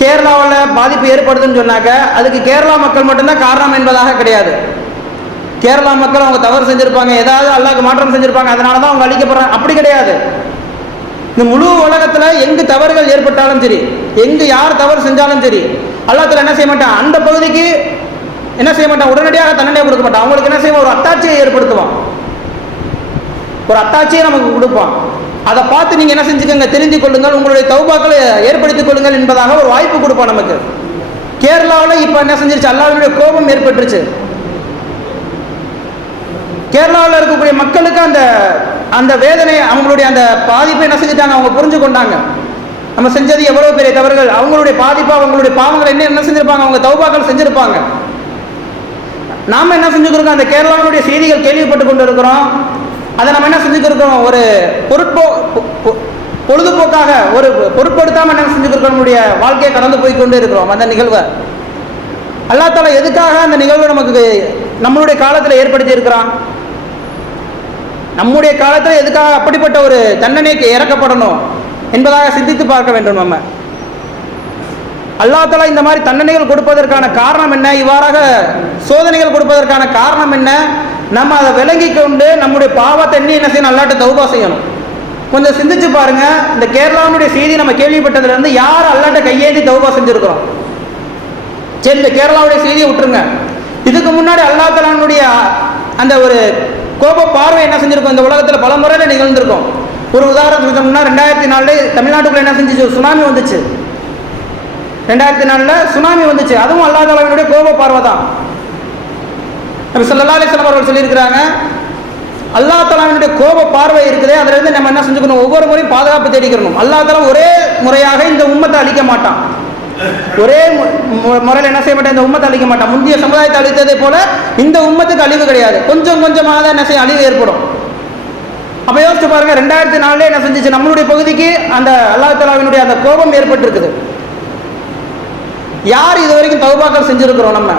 கேரளாவில் பாதிப்பு ஏற்படுதுன்னு சொன்னாக்க அதுக்கு கேரளா மக்கள் மட்டும்தான் காரணம் என்பதாக கிடையாது. கேரளா மக்கள் அவங்க தவறு செஞ்சிருப்பாங்க, ஏதாவது அல்லாஹ்க்கு மாற்றம் செஞ்சிருப்பாங்க, அதனால தான் அவங்க அழிக்கப்படுறாங்க. அப்படி கிடையாது. இந்த முழு உலகத்துல எங்கு தவறுகள் ஏற்பட்டாலும் சரி, எங்கு யார் தவறு செஞ்சாலும் சரி, அல்லாஹ் தஆலா என்ன செய்ய மாட்டான், அந்த பகுதிக்கு என்ன செய்ய மாட்டான், உடனடியாக தண்டனை கொடுக்க மாட்டான். அவங்களுக்கு என்ன செய்வான், ஒரு அத்தாட்சியை ஏற்படுத்துவான், ஒரு அத்தாட்சியை நமக்கு கொடுப்பான். அதை பார்த்து நீங்க என்ன செஞ்சுக்கோங்க, தெரிந்து கொள்ளுங்கள், உங்களுடைய தௌபாக்களை ஏற்படுத்திக் கொள்ளுங்கள் என்பதாக ஒரு வாய்ப்பு கொடுப்பான் நமக்கு. கேரளாவில் இப்ப என்ன செஞ்சிருச்சு, அல்லாஹ்வுடைய கோபம் ஏற்பட்டுருச்சு. கேரளாவில் இருக்கக்கூடிய மக்களுக்கு அந்த அந்த வேதனை, அவங்களுடைய அந்த பாதிப்பை என்ன செஞ்சுட்டாங்க, அவங்க புரிஞ்சு கொண்டாங்க. நம்ம செஞ்சது எவ்வளவு பெரிய தவறுகள், அவங்களுடைய பாதிப்பு, அவங்களுடைய பாவங்கள் என்ன செஞ்சிருப்பாங்க, அவங்க தௌபாக்கள் செஞ்சிருப்பாங்க. நாம என்ன செஞ்சுக்கிறோம், அந்த கேரளாவுடைய செய்திகள் கேள்விப்பட்டு கொண்டு இருக்கிறோம். அதை நம்ம என்ன செஞ்சுக்கிறோம், ஒரு பொழுதுபோக்காக, ஒரு பொருட்படுத்தாம என்ன செஞ்சுக்கிறோம், நம்முடைய வாழ்க்கையை கடந்து போய் கொண்டே இருக்கிறோம். அந்த நிகழ்வை அல்லாஹ் தஆலா எதுக்காக அந்த நிகழ்வை நமக்கு நம்மளுடைய காலத்தில் ஏற்படுத்தி இருக்கிறான், நம்முடைய காலத்தில் எதுக்காக அப்படிப்பட்ட ஒரு தண்டனைக்கு இறக்கப்படணும் என்பதாக சிந்தித்து பார்க்க வேண்டும். நம்ம அல்லாஹ் தஆலா இந்த மாதிரி தண்டனைகள் கொடுப்பதற்கான காரணம் என்ன, இவ்வாறாக சோதனைகள் கொடுப்பதற்கான காரணம் என்ன, நம்ம அதை விளங்கி கொண்டு நம்முடைய பாவத்தை என்ன செய்யணும், அல்லாஹ்ட்ட தௌபா செய்யணும். கொஞ்சம் சிந்திச்சு பாருங்க, இந்த கேரளாவுடைய செய்தி நம்ம கேள்விப்பட்டதுல இருந்து யார் அல்லாஹ்ட்ட கையேந்தி தௌபா செஞ்சிருக்கிறோம்? சரி, இந்த கேரளாவுடைய செய்தியை விட்டுருங்க. இதுக்கு முன்னாடி அல்லாஹ் தஆலாவுடைய அந்த ஒரு கோப பார்வை என்ன செஞ்சிருக்கும், இந்த உலகத்தில் பல முறையில் நிகழ்ந்திருக்கும். ஒரு உதாரணத்துக்கு சொன்னோம்னா 2004 தமிழ்நாட்டுக்குள்ள என்ன செஞ்சிச்சு, சுனாமி வந்துச்சு. 2004 சுனாமி வந்துச்சு. அதுவும் அல்லாஹ் தஆலாவுடைய கோப பார்வை தான். நபி ஸல்லல்லாஹு அலைஹி வஸல்லம் அவர்கள் சொல்லியிருக்கிறாங்க, அல்லாஹ் தஆலாவுடைய கோப பார்வை இருக்குதே, அதுல இருந்து நம்ம என்ன செஞ்சுக்கணும், ஒவ்வொரு முறையும் பாதுகாப்பு தேடிக்கணும். அல்லாஹ் தஆலா ஒரே முறையாக இந்த உம்மத்தை அழிக்க மாட்டான், ஒரே முறையில் என்ன செய்ய மாட்டான், இந்த உம்மத்தை அழிக்க மாட்டான். முந்தைய சமுதாயத்தை அழித்ததை போல இந்த உம்மத்துக்கு அழிவு கிடையாது, கொஞ்சம் கொஞ்சமாக தான் என்ன செய்ய, அழிவு ஏற்படும். அப்ப யோசிச்சு பாருங்க, 2004 என்ன செஞ்சிச்சு, நம்மளுடைய பகுதிக்கு அந்த அல்லாஹ் தஆலாவினுடைய அந்த கோபம் ஏற்பட்டிருக்குது. யார் இது வரைக்கும் தௌபாக்கள் செஞ்சிருக்கிறோம்? நம்ம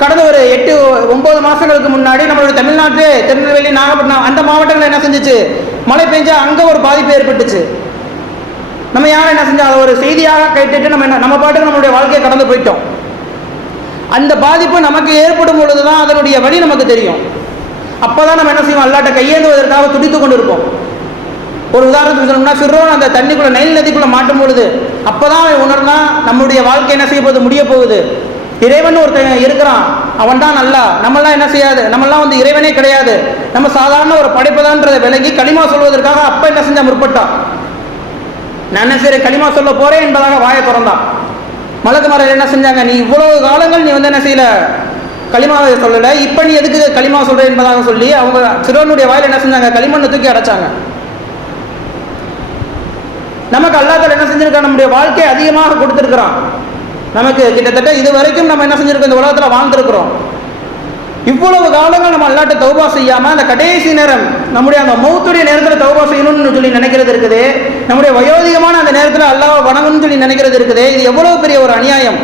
கடந்த ஒரு 8-9 மாசங்களுக்கு முன்னாடி நம்மளுடைய தமிழ்நாட்டிலே திருநெல்வேலி, நாகப்பட்டினம் அந்த மாவட்டங்கள் என்ன செஞ்சிச்சு, மழை பெஞ்சா அங்க ஒரு பாதிப்பு ஏற்பட்டுச்சு. நம்ம யாரும் என்ன செஞ்சோம், அதை ஒரு செய்தியாக கேட்டுட்டு நம்ம பாட்டுக்கு நம்மளுடைய வாழ்க்கையை கடந்து போயிட்டோம். அந்த பாதிப்பு நமக்கு ஏற்படும் பொழுதுதான் அதனுடைய வழி நமக்கு தெரியும். அப்பதான் நம்ம என்ன செய்வோம், அல்லாஹ்ட்ட கையேந்துவதற்காக துடித்து கொண்டு இருப்போம். ஒரு உதாரணத்துக்கு சொல்லணும்னா, ஃபிர்அவுன் அந்த தண்ணிக்குள்ள, நைல் நதிக்குள்ள மாட்டும் பொழுது அப்பதான் உணர்ந்தா நம்மளுடைய வாழ்க்கை என்ன செய்ய போகுது, முடிய போகுது. இறைவன் ஒருத்தன் இருக்கிறான், அவன் தான் நல்லா, நம்மளாம் என்ன செய்யாது, நம்மளாம் இறைவனே கிடையாது, நம்ம சாதாரண ஒரு படைப்புதான்றதை விளங்கி களிமா சொல்வதற்காக அப்ப என்ன செஞ்சா, முற்பட்டான். நான் என்ன செய்ய, களிமா சொல்ல போறேன் என்பதாக வாயை திறந்தான். மலக்குமாரர்கள் என்ன செஞ்சாங்க, நீ இவ்வளவு காலங்கள் நீ என்ன செய்யல, களிமாவை சொல்லல, இப்ப நீ எதுக்கு களிமா சொல்ற என்பதாக சொல்லி அவங்க ஃபிர்அவுனுடைய வாயில என்ன செஞ்சாங்க, களிமண்ணை தூக்கி அடைச்சாங்க. நமக்கு அல்லாஹ் தஆலா என்ன செஞ்சிருக்கான், நம்முடைய வாழ்க்கையை அதிகமாக கொடுத்திருக்கிறான். நமக்கு கிட்டத்தட்ட இது வரைக்கும் நம்ம என்ன செஞ்சிருக்கோம், இந்த உலகத்துல வாழ்ந்திருக்கிறோம். இவ்வளவு காலங்கள் நம்ம அல்லாஹ்ட்ட தௌபா செய்யாம அந்த கடைசி நேரம், நம்முடைய அந்த மௌத்துடைய நேரத்தில் தௌபா செய்யணும்னு சொல்லி நினைக்கிறது இருக்குது, நம்முடைய வயோதிகமான அந்த நேரத்தில் அல்லாஹ்வை வணங்கணும்னு சொல்லி நினைக்கிறது இருக்குது. இது எவ்வளவு பெரிய ஒரு அநியாயம்.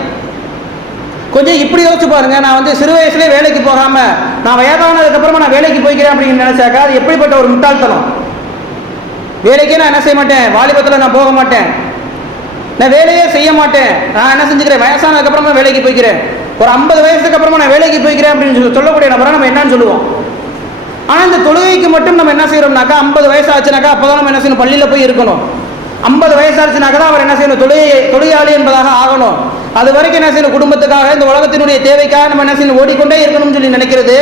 கொஞ்சம் இப்படி யோசிச்சு பாருங்க. நான் சிறு வயசுலேயே வேலைக்கு போகாம நான் வயதானதுக்கு அப்புறமா நான் வேலைக்கு போய்க்கிறேன் அப்படின்னு நினைச்சாக்கா அது எப்படிப்பட்ட ஒரு முட்டாள்தனம். வேலைக்கே நான் என்ன செய்ய மாட்டேன், வாலிபத்தில் நான் போக மாட்டேன், நான் வேலையே செய்ய மாட்டேன், நான் என்ன செஞ்சுக்கிறேன், வயசானதுக்கு அப்புறமா வேலைக்கு போய்க்கிறேன், ஒரு 50 வயசுக்கு அப்புறமா நான் வேலைக்கு போய்க்கிறேன் அப்படின்னு சொல்லக்கூடிய நபரை நம்ம என்னன்னு சொல்லுவோம். ஆனால் இந்த தொழுகைக்கு மட்டும் நம்ம என்ன செய்யறோம்னாக்கா, 50 வயசு ஆச்சுனாக்கா அப்போதான் நம்ம என்ன செய்யணும், பள்ளியில் போய் இருக்கணும். 50 வயசு ஆச்சுனாக்கா தான் அவர் என்ன செய்யணும், தொழிலாளி என்பதாக ஆகணும். அது வரைக்கும் என்ன செய்யணும், குடும்பத்துக்காக, இந்த உலகத்தினுடைய தேவைக்காக நம்ம என்ன செய்யணும், ஓடிக்கொண்டே இருக்கணும்னு சொல்லி நினைக்கிறது.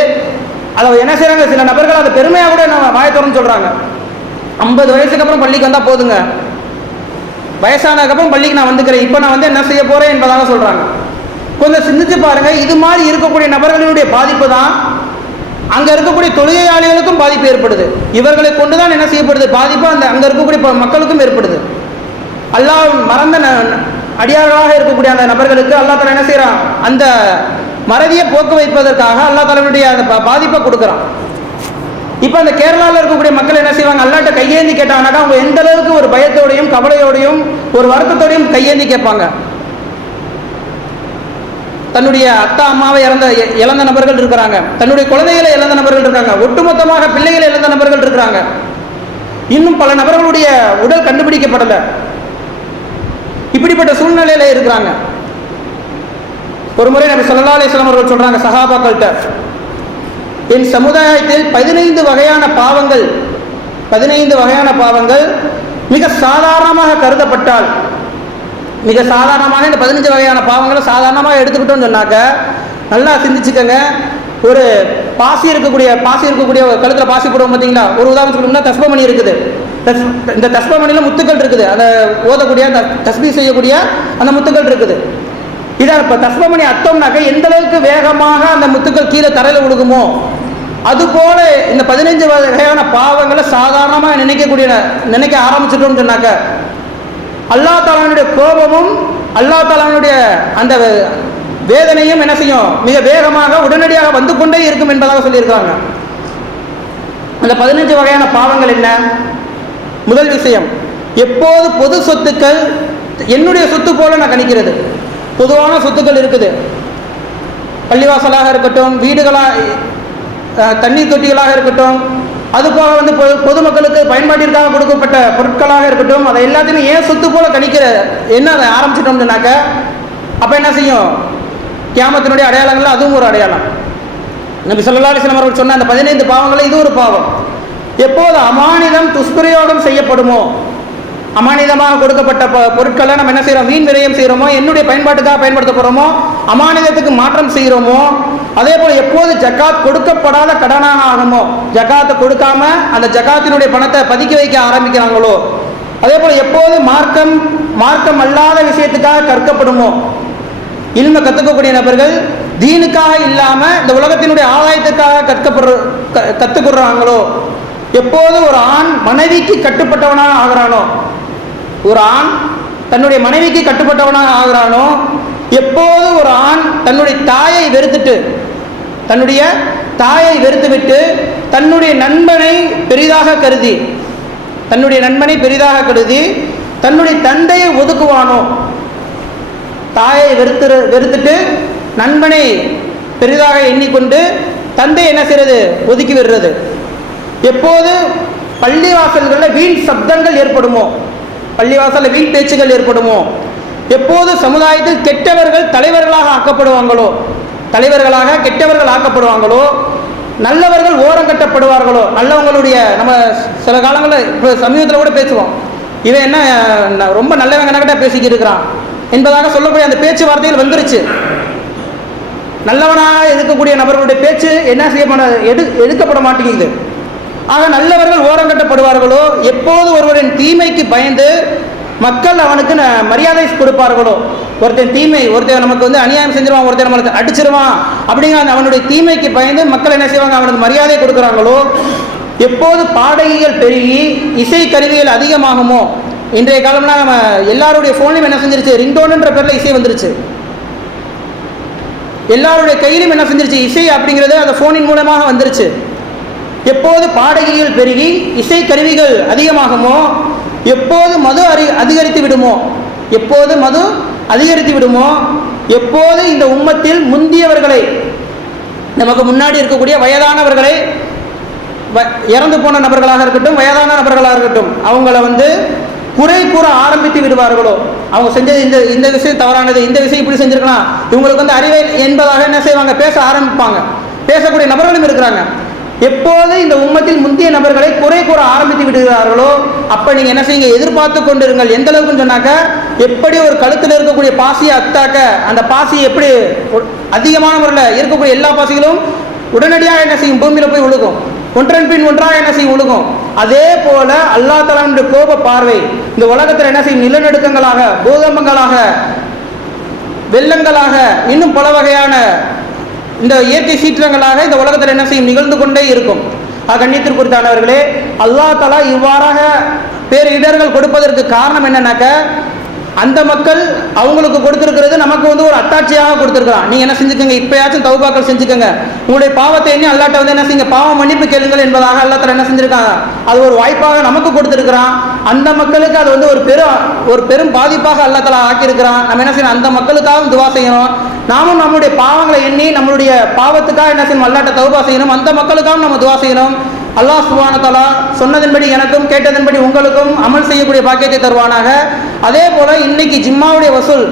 அதை என்ன செய்யறாங்க, சில நபர்கள் அதை பெருமையாக கூட நம்ம வாயத்தோரன்னு சொல்றாங்க. 50 வயசுக்கு அப்புறம் பள்ளிக்கு வந்தா போதுங்க, வயசானதுக்கப்புறம் பள்ளிக்கு நான் வந்துக்கிறேன், இப்போ நான் என்ன செய்ய போறேன் என்பதாக சொல்றாங்க. கொஞ்சம் சிந்திச்சு பாருங்க, இது மாதிரி இருக்கக்கூடிய நபர்களுடைய பாதிப்பு தான் அங்க இருக்கக்கூடிய தொழிலாளிகளுக்கும் பாதிப்பு ஏற்படுது. இவர்களை கொண்டுதான் என்ன செய்யப்படுது, பாதிப்பு அங்க இருக்கக்கூடிய மக்களுக்கும் ஏற்படுது. அல்லாஹ் மறந்த அடியார்களாக இருக்கக்கூடிய அந்த நபர்களுக்கு அல்லாஹ் தஆலா என்ன செய்யறான், அந்த மறதியை போக்கு வைப்பதற்காக அல்லாஹ் தஆலாவுடைய அந்த பாதிப்பை கொடுக்குறான். இப்ப அந்த கேரளாவில் இருக்கக்கூடிய மக்கள் என்ன செய்வாங்க, அல்லாஹ்ட்ட கையேந்தி கேட்டாங்கன்னாக்கா அவங்க எந்த அளவுக்கு ஒரு பயத்தோடையும் கவலையோடையும் ஒரு வருத்தத்தோடையும் கையேந்தி கேட்பாங்க. தன்னுடைய அத்தா அம்மாவை இழந்த நபர்கள் இருக்கிறாங்க, தன்னுடைய குழந்தைகளை இழந்த நபர்கள் இருக்காங்க, ஒட்டுமொத்தமாக பிள்ளைகளை இழந்த நபர்கள் இருக்கிறாங்க. இன்னும் பல நபர்களுடைய உடல் கண்டுபிடிக்கப்படல. இப்படிப்பட்ட சூழ்நிலையில இருக்கிறாங்க. ஒரு முறை நபி ஸல்லல்லாஹு அலைஹி வஸல்லம் அவர்கள் சொல்றாங்க சஹாபாக்கள்கிட்ட, என் சமுதாயத்தில் 15 வகையான பாவங்கள் மிக சாதாரணமாக கருதப்பட்டால், மிக சாதாரணமாக இந்த 15 வகையான பாவங்களை சாதாரணமாக எடுத்துக்கிட்டோம்னு சொன்னாக்க, நல்லா சிந்திச்சுக்கோங்க. ஒரு பாசி இருக்கக்கூடிய கழுத்தில் பாசி போடுவோம் பார்த்தீங்களா, ஒரு உதாரணம் சொல்லணும்னா தஸ்பமணி இருக்குது. இந்த தஸ்பமணியில் முத்துக்கள் இருக்குது, அதை ஓதக்கூடிய அந்த தஸ்பீ செய்யக்கூடிய அந்த முத்துக்கள் இருக்குது. இதை இப்போ தஸ்பமணி அத்தோம்னாக்க எந்த அளவுக்கு வேகமாக அந்த முத்துக்கள் கீழே தரையில் விழுகுமோ அதுபோல இந்த 15 வகையான பாவங்களை சாதாரணமாக நினைக்க ஆரம்பிச்சிட்டோம்னு சொன்னாக்க, அல்லாஹ் தஆலாவுடைய கோபமும் அல்லாஹ் தஆலாவுடைய அந்த வேதனையும் என்ன செய்யும், மிக வேகமாக உடனடியாக வந்து கொண்டே இருக்கும் என்பதாக சொல்லியிருக்காங்க. அந்த 15 வகையான பாவங்கள் என்ன? முதல் விஷயம், எப்போது பொது சொத்துக்கள் என்னுடைய சொத்து போல நான் கணிக்கிறது. பொதுவான சொத்துக்கள் இருக்குது, பள்ளிவாசலாக இருக்கட்டும், வீடுகளாக, தண்ணீர் தொட்டிகளாக இருக்கட்டும், அதுபோக வந்து பொதுமக்களுக்கு பயன்பாட்டிற்காக கொடுக்கப்பட்ட பொருட்களாக இருக்கட்டும், அதை எல்லாத்தையுமே ஏன் சொத்து போல கணிக்கிற என்ன அதை ஆரம்பிச்சிட்டோம்னு சொன்னாக்க, அப்போ என்ன செய்யும், கியாமத்தினுடைய அடையாளங்கள் அதுவும் ஒரு அடையாளம். நபி ஸல்லல்லாஹு அலைஹி வஸல்லம் அவர்கள் சொன்ன அந்த 15 பாவங்கள் இது ஒரு பாவம். எப்போது அமானிதம் துஷ்பிரயோகம் செய்யப்படுமோ, அமானிதமாக கொடுக்கப்பட்ட பொருட்களை நம்ம என்ன செய்கிறோம், வீண் விரயம் செய்கிறோமோ, என்னுடைய பயன்பாட்டுக்காக பயன்படுத்த போகிறோமோ, அமானிதத்துக்கு மாற்றம் செய்கிறோமோ, அதே போல் எப்போது ஜக்காத் கொடுக்கப்படாத கடனாக ஆகுமோ, ஜக்காத்தை கொடுக்காம அந்த ஜக்காத்தினுடைய பணத்தை பதுக்க வைக்க ஆரம்பிக்கிறாங்களோ, அதே போல் எப்போது மார்க்கம் அல்லாத விஷயத்துக்காக கற்கப்படுமோ, இல்ம கற்றுக்கக்கூடிய நபர்கள் தீனுக்காக இல்லாமல் இந்த உலகத்தினுடைய ஆதாயத்துக்காக கற்றுக்கொடுறாங்களோ, எப்போது ஒரு ஆண் மனைவிக்கு கட்டுப்பட்டவனாக ஆகிறானோ, ஒரு ஆண் தன்னுடைய மனைவிக்கு கட்டுப்பட்டவனாக ஆகிறானோ, எப்போது ஒரு ஆண் தன்னுடைய தாயை வெறுத்துவிட்டு தன்னுடைய நண்பனை பெரிதாக கருதி தன்னுடைய தந்தையை ஒதுக்குவானோ, தாயை வெறுத்துட்டு நண்பனை பெரிதாக எண்ணிக்கொண்டு தந்தை என்ன செய்யறது, ஒதுக்கி விடுறது. எப்போது பள்ளிவாசல்களில் வீண் சப்தங்கள் ஏற்படுமோ, பள்ளிவாசலில் வீண் பேச்சுகள் ஏற்படுமோ, எப்போது சமுதாயத்தில் கெட்டவர்கள் தலைவர்களாக ஆக்கப்படுவாங்களோ, நல்லவர்கள் ஓரங்கட்டப்படுவார்களோ, நல்லவங்களுடைய நம்ம சில காலங்களில் இப்போ சமீபத்தில் கூட பேசுவோம், இவன் என்ன ரொம்ப நல்லவங்க கணக்கிட்ட பேசிக்கிட்டு இருக்கிறான் என்பதாக சொல்லக்கூடிய அந்த பேச்சுவார்த்தைகள் வந்துருச்சு. நல்லவனாக இருக்கக்கூடிய நபர்களுடைய பேச்சு என்ன எடுக்கப்பட மாட்டேங்குது. ஆக நல்லவர்கள் ஓரங்கட்டப்படுவார்களோ, எப்போது ஒருவரின் தீமைக்கு பயந்து மக்கள் அவனுக்கு மரியாதை கொடுப்பார்களோ, ஒருத்தன் நமக்கு வந்து அநியாயம் செஞ்சிருவான், ஒருத்தன் நம்மளுக்கு அடிச்சிருவான் அப்படிங்கிற அவனுடைய தீமைக்கு பயந்து மக்கள் என்ன செய்வாங்க, அவனுக்கு மரியாதை கொடுக்குறாங்களோ, எப்போது பாடகிகள் பெருகி இசை கருவிகள் அதிகமாகுமோ, இன்றைய காலம்னா நம்ம எல்லாருடைய ஃபோன்லையும் என்ன செஞ்சிருச்சு, ரிங்டோன்ன்ற பேரில் இசை வந்துருச்சு. எல்லாருடைய கையிலும் என்ன செஞ்சிருச்சு, இசை அப்படிங்கிறது அந்த ஃபோனின் மூலமாக வந்துருச்சு. எப்போது பாடகிகள் பெருகி இசை கருவிகள் அதிகமாகுமோ, எப்போது மது அதிகரித்து விடுமோ, எப்போது இந்த உம்மத்தில் முந்தியவர்களை, நமக்கு முன்னாடி இருக்கக்கூடிய வயதானவர்களை, இறந்து போன நபர்களாக இருக்கட்டும், வயதான நபர்களாக இருக்கட்டும், அவங்கள வந்து குறை கூற ஆரம்பித்து விடுவார்களோ, அவங்க செஞ்சது இந்த விஷயம் தவறானது, இந்த விஷயம் இப்படி செஞ்சிருக்கலாம், இவங்களுக்கு வந்து அறிவை என்பதாக என்ன செய்வாங்க, பேச ஆரம்பிப்பாங்க. பேசக்கூடிய நபர்களும் இருக்கிறாங்க. எப்போது இந்த உம்மத்தில் முந்திய நபர்களை குறை கூற ஆரம்பித்து விடுகிறார்களோ, அப்போ நீங்கள் என்ன செய்யுங்க, எதிர்பார்த்து கொண்டிருங்கள். எந்த அளவுக்குன்னு சொன்னாக்க, எப்படி ஒரு கழுத்தில் இருக்கக்கூடிய பாசியை அத்தாக்க அந்த பாசி எப்படி அதிகமான முறையில் இருக்கக்கூடிய எல்லா பாசிகளும் உடனடியாக என்ன செய்யும், பூமியில் போய் விழுகும், ஒன்றன் பின் ஒன்றாக என்ன செய்யும், விழுகும். அதே போல அல்லாஹ் தஆலாவுடைய கோப பார்வை இந்த உலகத்தில் என்ன செய்யும், நிலநடுக்கங்களாக, பூகம்பங்களாக, வெள்ளங்களாக, இன்னும் பல வகையான இந்த இயற்கை சீற்றங்களாக இந்த உலகத்தில் என்ன செய்யும், நிகழ்ந்து கொண்டே இருக்கும். கண்ணியத்திற்குரித்தானவர்களே, அல்லாஹ் தஆலா இவ்வாறாக பேரிடர்கள் கொடுப்பதற்கு காரணம் என்னன்னாக்க, அந்த மக்கள் அவங்களுக்கு கொடுத்துருக்கிறது நமக்கு வந்து ஒரு அத்தாட்சியாக கொடுத்துருக்கான். நீங்கள் என்ன செஞ்சுக்கோங்க, இப்போயாச்சும் தௌபாக்கள் செஞ்சுக்கோங்க, உங்களுடைய பாவத்தை எண்ணி அல்லாட்ட வந்து என்ன செய்யுங்க, பாவம் மன்னிப்பு கேளுங்கள் என்பதாக அல்லாஹ் தஆலா என்ன செஞ்சுருக்காங்க, அது ஒரு வாய்ப்பாக நமக்கு கொடுத்துருக்கிறான். அந்த மக்களுக்கு அது வந்து ஒரு பெரும் பாதிப்பாக அல்லாஹ் தஆலா ஆக்கியிருக்கிறான். நம்ம என்ன செய்யணும், அந்த மக்களுக்காகவும் துவா செய்யணும். நாமும் நம்முடைய பாவங்களை எண்ணி நம்மளுடைய பாவத்துக்காக என்ன செய்யணும், அல்லாட்ட தௌபா செய்யணும். அந்த மக்களுக்காகவும் நம்ம துவா செய்யணும். அல்லாஹ் சுப்ஹானஹு வ தஆலா சொன்னதன்படி எனக்கும் கேட்டதன்படி உங்களுக்கும் அமல் செய்யக்கூடிய பாக்கியத்தை தருவானாக. அதே போல இன்னைக்கு ஜிம்மாவுடைய வசூல்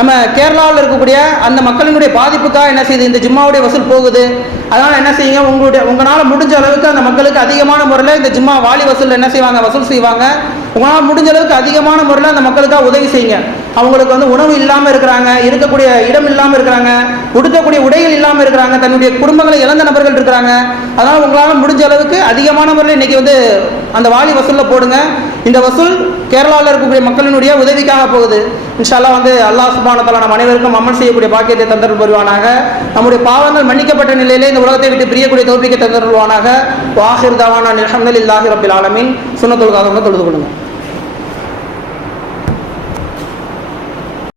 நம்ம கேரளாவில் இருக்கக்கூடிய அந்த மக்களினுடைய பாதிப்புக்காக என்ன செய்யுது, இந்த ஜும்மாவுடைய வசூல் போகுது. அதனால் என்ன செய்யுங்க, உங்களால் முடிஞ்ச அளவுக்கு அந்த மக்களுக்கு அதிகமான முறையில் இந்த ஜும்மா வாலி வசூல் என்ன செய்வாங்க, வசூல் செய்வாங்க. உங்களால் முடிஞ்ச அளவுக்கு அதிகமான முறையில் அந்த மக்களுக்காக உதவி செய்யுங்க. அவங்களுக்கு வந்து உணவு இல்லாமல் இருக்கிறாங்க, இருக்கக்கூடிய இடம் இல்லாமல் இருக்கிறாங்க, உடுத்தக்கூடிய உடைகள் இல்லாமல் இருக்கிறாங்க, தன்னுடைய குடும்பங்களை இழந்த நபர்கள் இருக்கிறாங்க. அதனால் உங்களால் முடிஞ்ச அளவுக்கு அதிகமான முறையில் இன்றைக்கி வந்து அந்த வாலி வசூலில் போடுங்க. இந்த வசூல் கேரளாவில் இருக்கக்கூடிய மக்களினுடைய உதவிக்காக போகுது. இன்ஷா அல்லாஹ் வந்து அல்லாஹ் சுப்ஹானஹு வ தஆலா நம் அனைவருக்கும் அமல் செய்யக்கூடிய பாக்கியத்தை தந்தருள் புரிவானாக. நம்முடைய பாவங்கள் மன்னிக்கப்பட்ட நிலையிலே இந்த உலகத்தை விட்டு பிரியக்கூடிய தௌஃபீக்கை தந்தருள்வானாக. வ ஆகிர் தஅவானா அல்ஹம்துலில்லாஹி ரப்பில் ஆலமீன். சுன்னத்துல் காதம்ல தொழுது கொள்ளுங்க.